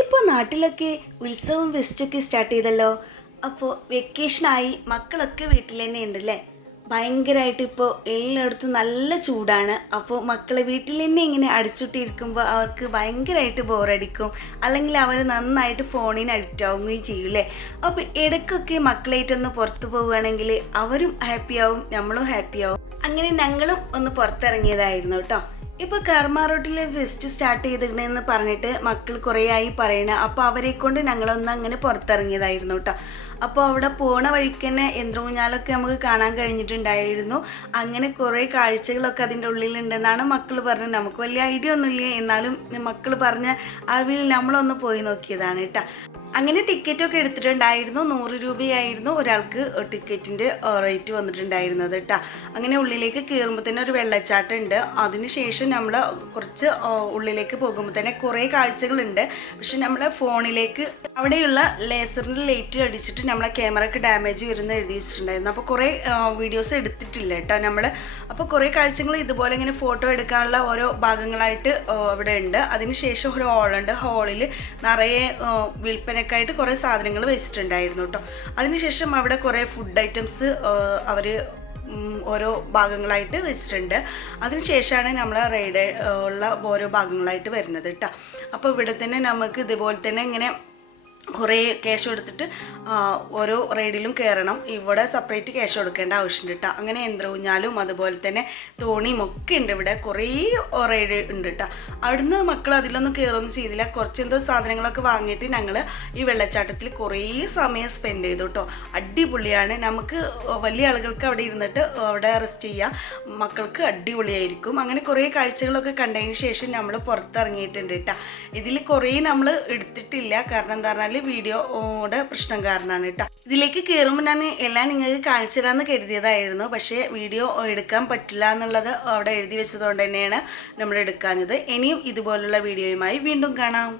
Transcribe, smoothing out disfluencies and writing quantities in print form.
ഇപ്പോൾ നാട്ടിലൊക്കെ ഉത്സവം ഫെസ്റ്റൊക്കെ സ്റ്റാർട്ട് ചെയ്തല്ലോ. അപ്പോൾ വെക്കേഷനായി മക്കളൊക്കെ വീട്ടിൽ തന്നെ ഉണ്ടല്ലേ. ഭയങ്കരമായിട്ട് ഇപ്പോൾ എല്ലായിടത്തും നല്ല ചൂടാണ്. അപ്പോൾ മക്കളെ വീട്ടിൽ തന്നെ ഇങ്ങനെ അടിച്ചുട്ടിരിക്കുമ്പോൾ അവർക്ക് ഭയങ്കരമായിട്ട് ബോറടിക്കും, അല്ലെങ്കിൽ അവർ നന്നായിട്ട് ഫോണിന് അഡിക്റ്റ് ആവുകയും ചെയ്യൂലേ. അപ്പോൾ ഇടയ്ക്കൊക്കെ മക്കളായിട്ടൊന്ന് പുറത്ത് പോവുകയാണെങ്കിൽ അവരും ഹാപ്പിയാവും, നമ്മളും ഹാപ്പിയാവും. അങ്ങനെ ഞങ്ങളും ഒന്ന് പുറത്തിറങ്ങിയതായിരുന്നു കേട്ടോ. ഇപ്പോൾ കർമ്മ റോട്ടിൽ ഫെസ്റ്റ് സ്റ്റാർട്ട് ചെയ്തിട്ടുണ്ടെന്ന് പറഞ്ഞിട്ട് മക്കൾ കുറേ ആയി പറയണ. അപ്പോൾ അവരെ കൊണ്ട് ഞങ്ങളൊന്ന് അങ്ങനെ പുറത്തിറങ്ങിയതായിരുന്നു കേട്ടോ. അപ്പോൾ അവിടെ പോണ വഴിക്ക് തന്നെ യന്ത്രഊഞ്ഞാലൊക്കെ നമുക്ക് കാണാൻ കഴിഞ്ഞിട്ടുണ്ടായിരുന്നു. അങ്ങനെ കുറേ കാഴ്ചകളൊക്കെ അതിൻ്റെ ഉള്ളിലുണ്ടെന്നാണ് മക്കൾ പറഞ്ഞത്. നമുക്ക് വലിയ ഐഡിയ ഒന്നുമില്ല, എന്നാലും മക്കൾ പറഞ്ഞ അറിവിൽ നമ്മളൊന്ന് പോയി നോക്കിയതാണ് കേട്ടോ. അങ്ങനെ ടിക്കറ്റൊക്കെ എടുത്തിട്ടുണ്ടായിരുന്നു. 100 രൂപയായിരുന്നു ഒരാൾക്ക് ടിക്കറ്റിൻ്റെ റേറ്റ് വന്നിട്ടുണ്ടായിരുന്നത് കേട്ടോ. അങ്ങനെ ഉള്ളിലേക്ക് കയറുമ്പോൾ തന്നെ ഒരു വെള്ളച്ചാട്ടം ഉണ്ട്. അതിനുശേഷം നമ്മൾ കുറച്ച് ഉള്ളിലേക്ക് പോകുമ്പോൾ തന്നെ കുറേ കാഴ്ചകളുണ്ട്. പക്ഷെ നമ്മളെ ഫോണിലേക്ക് അവിടെയുള്ള ലേസറിൻ്റെ ലൈറ്റ് അടിച്ചിട്ട് നമ്മളെ ക്യാമറയ്ക്ക് ഡാമേജ് വരുന്ന എഴുതി വെച്ചിട്ടുണ്ടായിരുന്നു. അപ്പോൾ കുറേ വീഡിയോസ് എടുത്തിട്ടില്ല കേട്ടോ നമ്മൾ. അപ്പോൾ കുറേ കാഴ്ചകൾ ഇതുപോലെ ഇങ്ങനെ ഫോട്ടോ എടുക്കാനുള്ള ഓരോ ഭാഗങ്ങളായിട്ട് അവിടെ ഉണ്ട്. അതിനുശേഷം ഒരു ഹോളുണ്ട്. ഹോളിൽ നിറയെ വിൽപ്പനക്കായിട്ട് കുറേ സാധനങ്ങൾ വെച്ചിട്ടുണ്ടായിരുന്നു കേട്ടോ. അതിനുശേഷം അവിടെ കുറേ ഫുഡ് ഐറ്റംസ് അവർ ഓരോ ഭാഗങ്ങളായിട്ട് വെച്ചിട്ടുണ്ട്. അതിനുശേഷമാണ് നമ്മൾ റൈഡ് ഉള്ള ഓരോ ഭാഗങ്ങളായിട്ട് വരുന്നത് കേട്ടോ. അപ്പോൾ ഇവിടെ തന്നെ നമുക്ക് ഇതുപോലെ തന്നെ ഇങ്ങനെ കുറേ ക്യാഷ് കൊടുത്തിട്ട് ഓരോ റൈഡിലും കയറണം. ഇവിടെ സെപ്പറേറ്റ് ക്യാഷ് കൊടുക്കേണ്ട ആവശ്യമുണ്ട് കേട്ടോ. അങ്ങനെ യന്ത്രഊഞ്ഞാലും അതുപോലെ തന്നെ തോണിയും ഒക്കെ ഉണ്ട്. ഇവിടെ കുറേ റൈഡ് ഉണ്ട് കേട്ടോ. അവിടുന്ന് മക്കൾ അതിലൊന്നും കയറൊന്നും ചെയ്തില്ല. കുറച്ചെന്തോ സാധനങ്ങളൊക്കെ വാങ്ങിയിട്ട് ഞങ്ങൾ ഈ വെള്ളച്ചാട്ടത്തിൽ കുറേ സമയം സ്പെൻഡ് ചെയ്തു കേട്ടോ. അടിപൊളിയാണ്. നമുക്ക് വലിയ ആളുകൾക്ക് അവിടെ ഇരുന്നിട്ട് അവിടെ റെസ്റ്റ് ചെയ്യാം, മക്കൾക്ക് അടിപൊളിയായിരിക്കും. അങ്ങനെ കുറേ കാഴ്ചകളൊക്കെ കണ്ടതിന് ശേഷം നമ്മൾ പുറത്തിറങ്ങിയിട്ടുണ്ട് കേട്ടോ. ഇതിൽ കുറേ നമ്മൾ എടുത്തിട്ടില്ല, കാരണം എന്താ പറഞ്ഞാൽ വീഡിയോയുടെ പ്രശ്നം കാരണമാണ് കേട്ടോ. ഇതിലേക്ക് കയറുമ്പോൾ ഞാൻ എല്ലാം നിങ്ങൾക്ക് കാണിച്ചു തരാമെന്ന് കരുതിയതായിരുന്നു. പക്ഷേ വീഡിയോ എടുക്കാൻ പറ്റില്ല എന്നുള്ളത് അവിടെ എഴുതി വെച്ചതുകൊണ്ട് തന്നെയാണ് നമ്മൾ എടുക്കാഞ്ഞത്. ഇനിയും ഇതുപോലുള്ള വീഡിയോയുമായി വീണ്ടും കാണാം.